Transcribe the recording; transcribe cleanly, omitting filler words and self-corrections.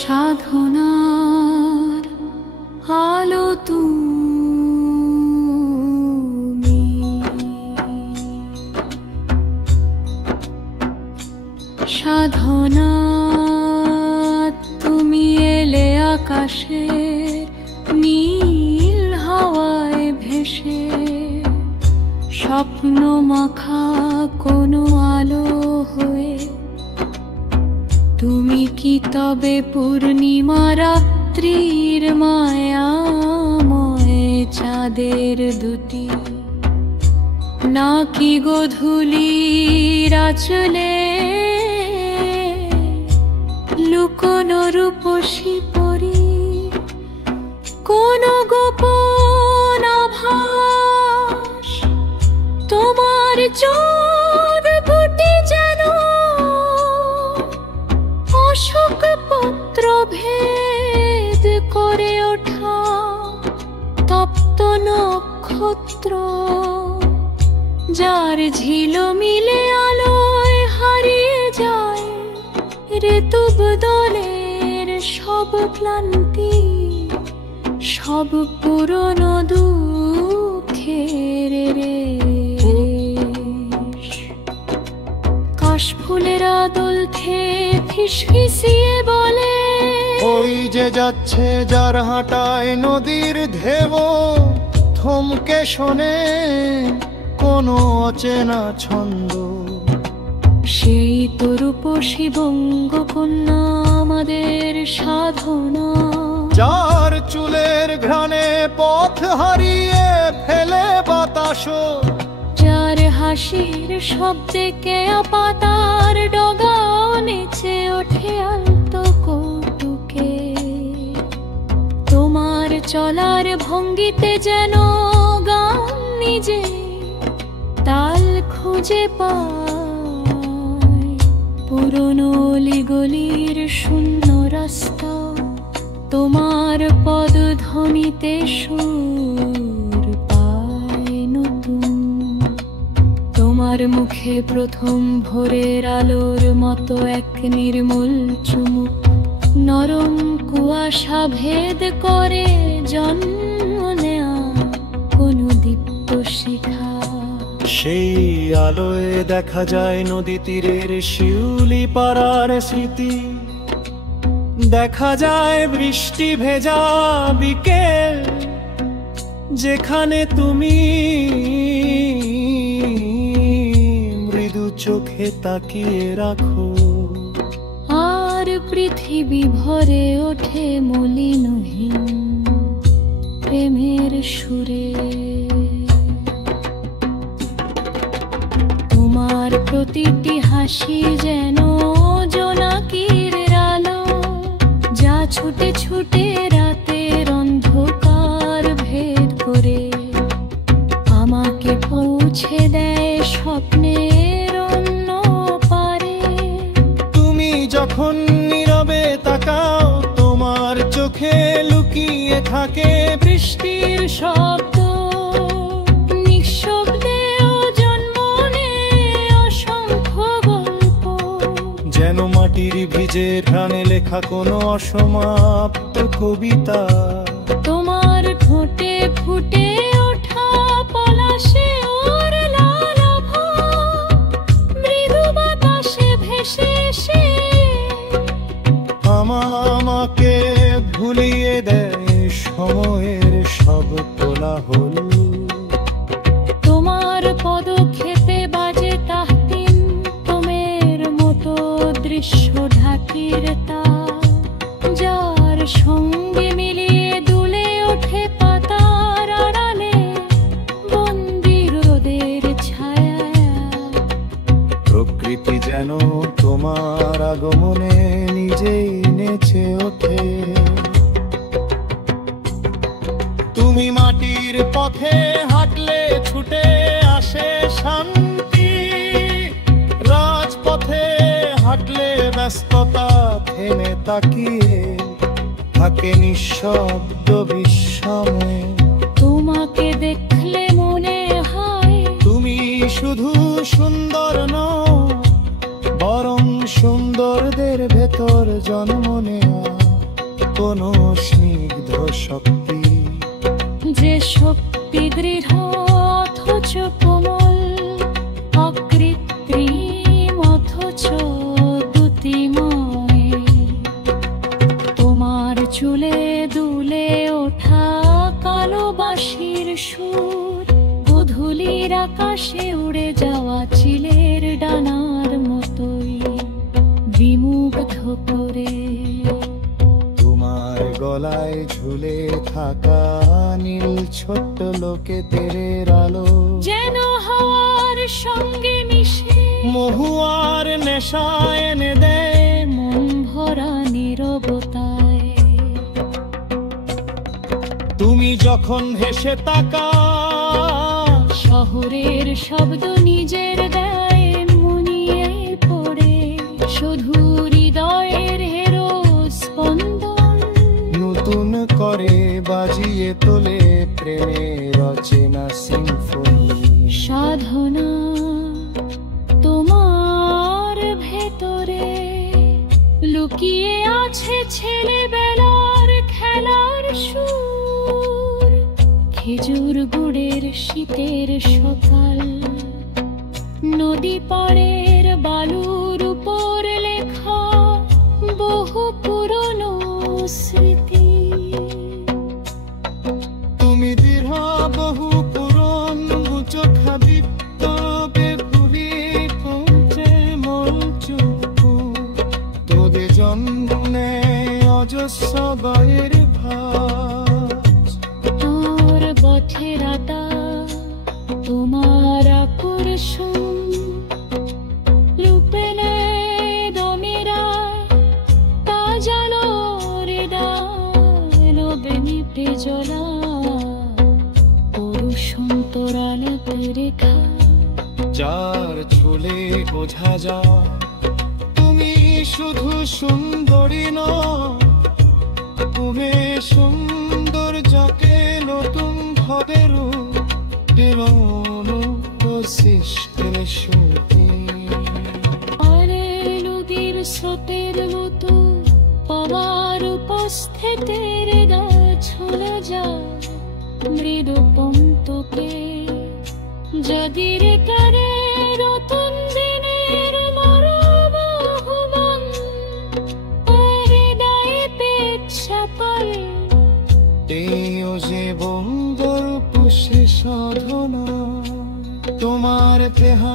সাধনার আলো তুমি, সাধনা তুমি এলে আকাশের নীল হাওয়ায় ভেসে, স্বপ্ন মাখা কোনো আলো হয়ে। তুমি কি তবে পূর্ণিমা রাত্রির মায়াময় চাঁদের দুটি, নাকি গোধূলির আঁচলে লুকোনো রূপসী পরি, কোন গোপন আভাস তোমার চোখ দুটি যেন অশোক পত্র ভেদ করে ওঠা তপ্ত নক্ষত্র, যার ঝিলমিলে আলোয় হারিয়ে যায় ঋতুবদলের সব ক্লান্তি, সব পুরনো দুঃখের রেশ। কাশফুলের আদল খেয়ে ফিসফিসিয়ে বলে, ওই যে যাচ্ছে যার হাঁটায় নদীর ঢেউ, থমকে শোনে কোনো অচেনা ছন্দ। সেই তো রূপসী বঙ্গকন্যা আমাদের সাধনা, যার চুলের ঘ্রাণে পথ হারিয়ে ফেলে বাতাস, যার হাসির শব্দে কেয়া পাতার ডগা নেচে ওঠে আলতো কৌতুকে। তোমার চলার ভঙ্গিতে যেন গান নিজে তাল খুঁজে পায়, পুরনো অলিগলির শূন্য রাস্তা তোমার পদধ্বনিতে সুর পায় নতুন। তোমার মুখে প্রথম ভোরের আলোর মতো এক নির্মল চুমুক, নরম কুয়াশা ভেদ করে জন্ম নেয়া কোনো দীপ্ত শিখা। সেই আলোয় দেখা যায় নদী তীরের শিউলি পাড়ার স্মৃতি, দেখা যায় বৃষ্টি ভেজা বিকেল, যেখানে তুমি মৃদু চোখে তাকিয়ে রাখো। আর পৃথিবী ভরে ওঠে মলিনহীন প্রেমের সুরে। তোমার প্রতিটি হাসি যেন জোনাকির আলো, যা ছুটে ছুটে রাতের অন্ধকার ভেদ করে আমাকে পৌঁছে দেয় স্বপ্নের অন্য পারে। তুমি যখন নীরবে তাকাও, তোমার চোখে লুকিয়ে থাকে বৃষ্টির শব্দ, নিঃশব্দেও জন্ম নেয় অসংখ্য গল্প, যেন মাটির ভিজে প্রাণে লেখা কোনো অসমাপ্ত কবিতা। তোমার ঠোঁটে ফুটে ওঠা পলাশে ওর লাল আভা, মৃদু বাতাসে ভেসে এসে আমাকে ভুলিয়ে দেয় সময়ের সব কোলাহল। তোমার পদক্ষেপে বাজে তাহতিম তোমের মতো দৃশ্য ঢাকির তার, যার সঙ্গে মিলিয়ে দুলে ওঠে পাতার আড়ালে বন্দি রোদের ছায়া। প্রকৃতি যেন তোমার আগমনে নিজেই নেচে ওঠে। তুমি মাটির পথে হাঁটলে ছুটে আসে শান্তি, রাজপথে হাঁটলে ব্যস্ততা থেমে তাকিয়ে থাকে নিঃশব্দ বিস্ময়ে। তোমাকে দেখলে মনে হয় তুমি শুধু সুন্দর নও, বরং সুন্দরদের ভেতর জন্ম নেয়া কোনো স্নিগ্ধ শক্তি, যে শক্তি দৃঢ় অথচ কোমল, অকৃত্রিম অথচ দ্যুতিময়। তোমার চুলে দুলে ওঠা কালো বাঁশির সুর, গোধূলির আকাশে উড়ে যাওয়া চিলের ডানার মতোই বিমুগ্ধ করে। তোমার গলায় ঝুলে থাকা নীল ছোট্ট লোকেদের আলো, যেন হাওয়ার সঙ্গে মিশে মহুয়ার নেশা এনে দেয় মন ভরা নীরবতায়। তুমি যখন হেসে তাকাও, শহরের শব্দ নিজের দেয় মুনিয়ে পড়ে, শুধু হৃদয়ের হেরো স্পন্দন নতুন করে বাজিয়ে তোলে প্রেমের অচেনা সিম্ফনি। সাধনা তোমার ভেতরে লুকিয়ে আছে ছেলেবেলার খেলার সুর, খেজুর গুড়ের শীতের সকাল, নদী পাড়ের বালুর উপর লেখা বহু পুরনো স্মৃতি। তুমি দৃঢ় বহু পুরন চোখা দীপ্ত বেপুরি পৌঁছে মলচুকু, তোদের জন্মে অজস্র বয়ের ভাস। আর বথেরাতা তোমার আকর্ষণ, লুপেনে দমিরায় তাজালো হৃদয় লোবে নিপে জ্বলা, পুরুষ অন্তরালেতে রেখা। যার ছুলে বোঝা যায় তুমি শুধু সুন্দরী নও, তুমি সুন্দর যাকে নতুন ভাবে রূপ দিল সৃষ্টির সুতি। আরে নদীর স্রোতের মতো পাওয়ার উপস্থিতির ছুলে যায় মৃদু পন্তকে, যাদের কারে রতন দিনের মরবহুমান হৃদয়ে পেচ্ছা পারে। তেও যে বঙ্গর পুষে সাধনা, তোমার তেহা